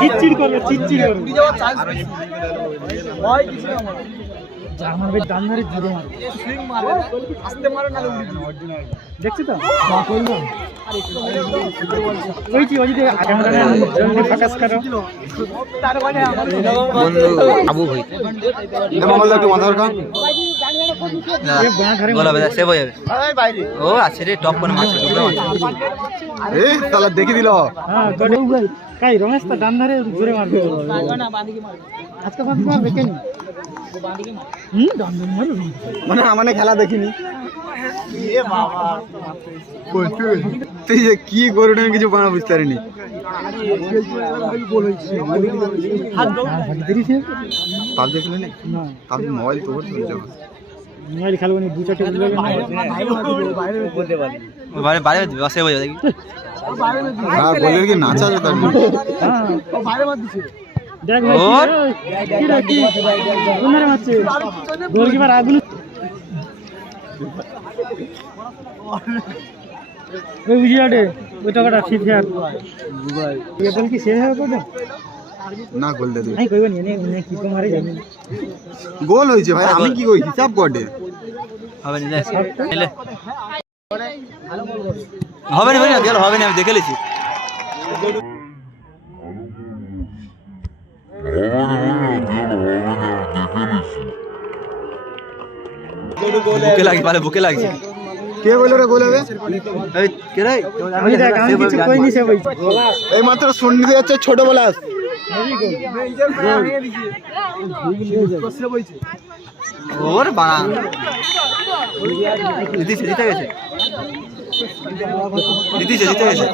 চিটচিড় করবে চিটচিড় করবে। ডান ধারে ধরে দেখছি তো? ওইটি ওই যে আগাম জলদি ফোকাস করো। আবু ভাই। মঙ্গলদা একটু মাথা রাখা এ বাঁ ধারে বলা ও আছে রে টপ করে মাছ তাহলে দেখি দিল। হ্যাঁ কাই রমেশ তো ডান ধারে জোরে মারবে। আজকে ফাঁকি মারবে। কেন হুম ডান ধারে মারবে। মানে মানে খেলা দেখিনি। তুই যে কি করবি আমি কিছু বানা বুঝতে পারিনি। নি? মোবাইল তো মোবাইল খেলব না দু চারটে বারে বারে সেভ হয়ে যাবে দেখি হ্যাঁ বলে কি নাচা যেত হ্যাঁ দেখ ভাই ওর? কি রে কি? কোনারে মারছে। গোলকিপার আগুন। ওই বুঝিয়াটে ওই টাকাটা ফ্রি ফায়ার এটা কি শেষ হবে? তো না গোল দে নাই কইব নি নে কি কো মারে জানি গোল হয়েছে ভাই আমি কি কই হিসাব করে হবে না হবে না হবে না গেল হবে না আমি দেখে লিছি। বুকে লাগি পালে বুকে লাগছে কে বলল রে গোল হবে? এই কে রে? আমি দেখ আমি কিছু কইনি সে বই এই মাত্র শুনতে যাচ্ছে ছোট বলাস ওর বাড়া দিদি সে জিতে গেছে জিতেছে জিতে গেছে।